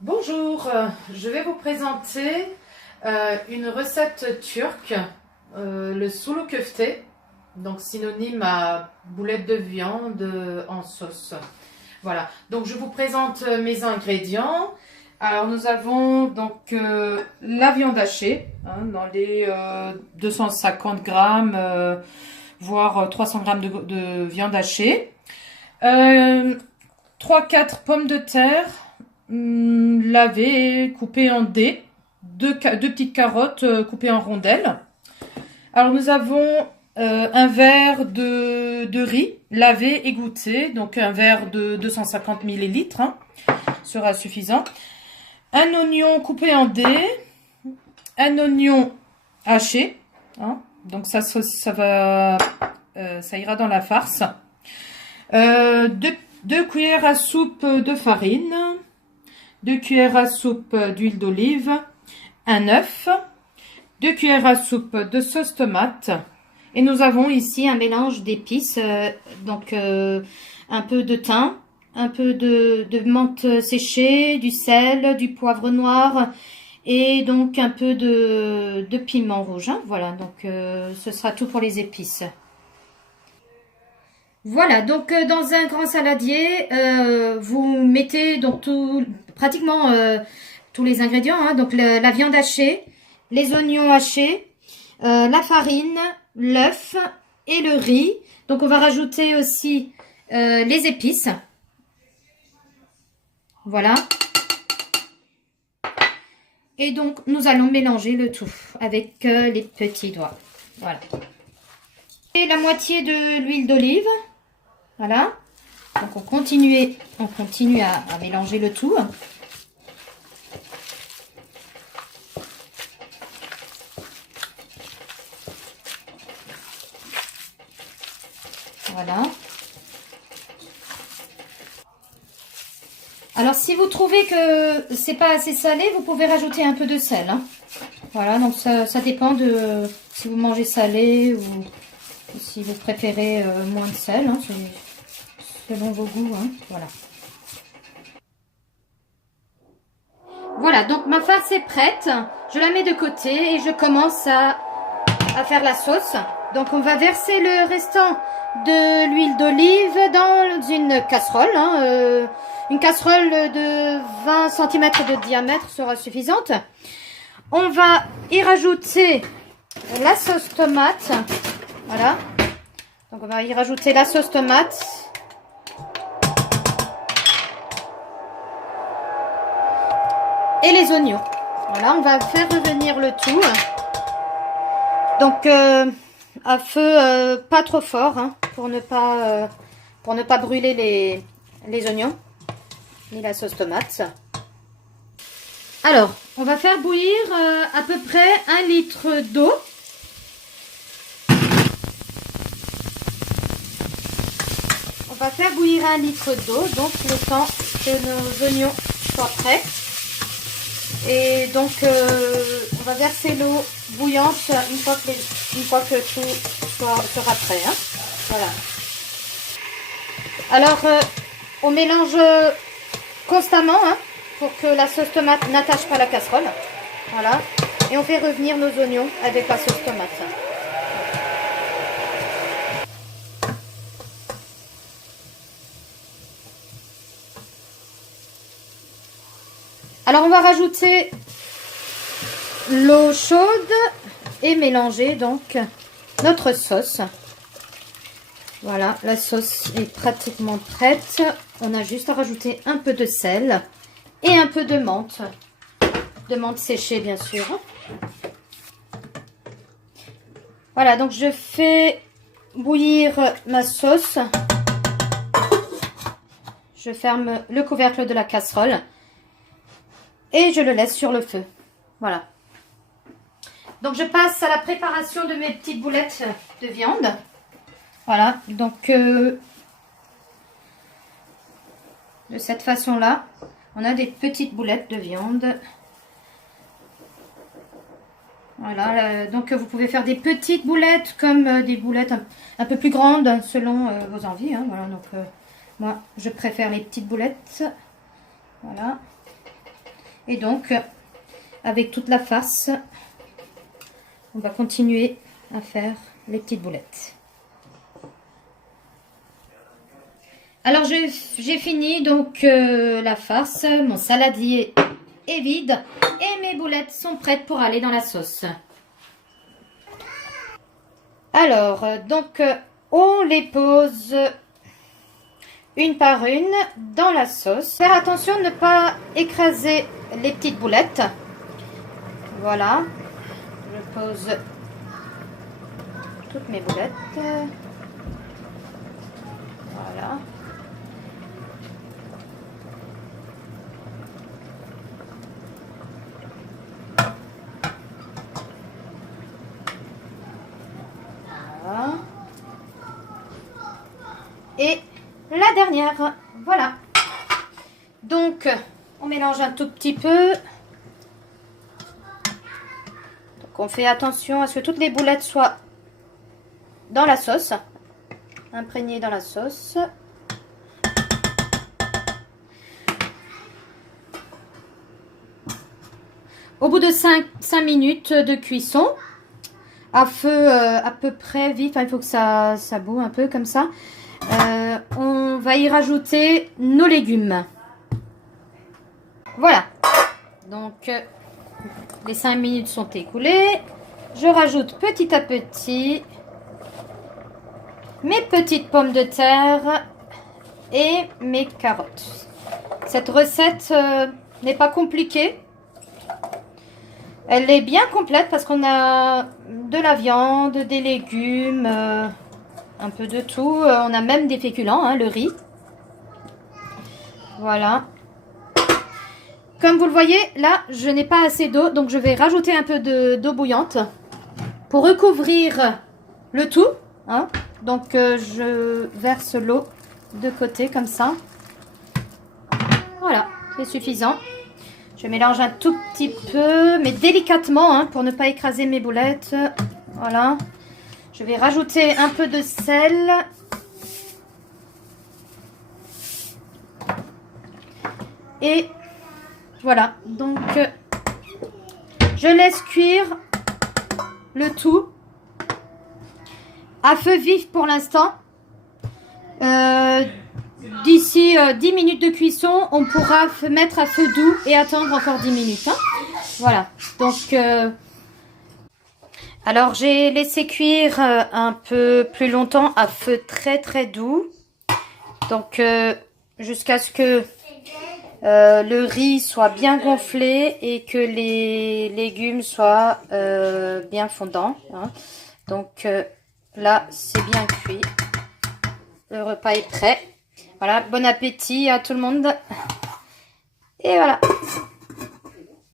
Bonjour, je vais vous présenter une recette turque, le sulu köfte, donc synonyme à boulette de viande en sauce. Voilà, donc je vous présente mes ingrédients. Alors nous avons donc la viande hachée, dans les 250 grammes, voire 300 grammes de viande hachée. 3-4 pommes de terre lavées, coupées en dés. Deux petites carottes coupées en rondelles. Alors nous avons un verre de riz lavé, égoutté, donc un verre de 250 millilitres sera suffisant. Un oignon coupé en dés, un oignon haché, donc ça ira dans la farce. Deux cuillères à soupe de farine, 2 cuillères à soupe d'huile d'olive, un œuf, 2 cuillères à soupe de sauce tomate. Et nous avons ici un mélange d'épices, donc un peu de thym, un peu de menthe séchée, du sel, du poivre noir et donc un peu de piment rouge. Voilà, donc ce sera tout pour les épices. Voilà, donc dans un grand saladier, vous mettez donc pratiquement tous les ingrédients, donc la viande hachée, les oignons hachés, la farine, l'œuf et le riz. Donc on va rajouter aussi les épices. Voilà. Et donc nous allons mélanger le tout avec les petits doigts. Voilà. Et la moitié de l'huile d'olive. Voilà. Donc on continue à mélanger le tout. Voilà. Alors si vous trouvez que c'est pas assez salé, vous pouvez rajouter un peu de sel. Voilà, donc ça dépend de si vous mangez salé ou si vous préférez moins de sel, selon vos goûts. Voilà. Voilà, donc ma farce est prête. Je la mets de côté et je commence à faire la sauce. Donc on va verser le restant de l'huile d'olive dans une casserole. Une casserole de 20 cm de diamètre sera suffisante. On va y rajouter la sauce tomate. Voilà. Donc on va y rajouter la sauce tomate. Et les oignons. Voilà, on va faire revenir le tout. Donc à feu pas trop fort pour ne pas brûler les oignons ni la sauce tomate. Alors, on va faire bouillir à peu près 1 litre d'eau. On va faire bouillir 1 litre d'eau, donc le temps que nos oignons soient prêts. Et donc, on va verser l'eau bouillante une fois que tout sera prêt. Voilà. Alors, on mélange constamment pour que la sauce tomate n'attache pas la casserole. Voilà. Et on fait revenir nos oignons avec la sauce tomate. Alors on va rajouter l'eau chaude et mélanger donc notre sauce. Voilà, la sauce est pratiquement prête. On a juste à rajouter un peu de sel et un peu de menthe. De menthe séchée bien sûr. Voilà, donc je fais bouillir ma sauce. Je ferme le couvercle de la casserole. Et je le laisse sur le feu. Voilà. Donc je passe à la préparation de mes petites boulettes de viande. Voilà. Donc de cette façon-là, on a des petites boulettes de viande. Voilà. Donc vous pouvez faire des petites boulettes comme des boulettes un peu plus grandes selon vos envies. Voilà. Donc moi je préfère les petites boulettes. Voilà. Et donc, avec toute la farce, on va continuer à faire les petites boulettes. Alors, j'ai fini donc la farce. Mon saladier est vide et mes boulettes sont prêtes pour aller dans la sauce. Alors, donc, on les pose une par une dans la sauce. Faire attention de ne pas écraser les petites boulettes. Voilà. Je pose toutes mes boulettes. Voilà. Voilà. Et la dernière, voilà. Donc, on mélange un tout petit peu. Donc, on fait attention à ce que toutes les boulettes soient dans la sauce, imprégnées dans la sauce. Au bout de 5 minutes de cuisson, à feu à peu près vif, il faut que ça boue un peu comme ça. On va y rajouter nos légumes. Voilà. Donc, les 5 minutes sont écoulées. Je rajoute petit à petit mes petites pommes de terre et mes carottes. Cette recette n'est pas compliquée. Elle est bien complète parce qu'on a de la viande, des légumes, un peu de tout. On a même des féculents, hein, le riz. Voilà. Comme vous le voyez, là, je n'ai pas assez d'eau. Donc, je vais rajouter un peu d'eau bouillante pour recouvrir le tout. Hein. Donc, je verse l'eau de côté comme ça. Voilà, c'est suffisant. Je mélange un tout petit peu, mais délicatement, hein, pour ne pas écraser mes boulettes. Voilà. Je vais rajouter un peu de sel. Et voilà. Donc, je laisse cuire le tout à feu vif pour l'instant. D'ici 10 minutes de cuisson, on pourra mettre à feu doux et attendre encore 10 minutes. Hein. Voilà. Donc, alors j'ai laissé cuire un peu plus longtemps à feu très très doux. Donc, jusqu'à ce que le riz soit bien gonflé et que les légumes soient bien fondants. Hein. Donc, là, c'est bien cuit. Le repas est prêt. Voilà, bon appétit à tout le monde. Et voilà.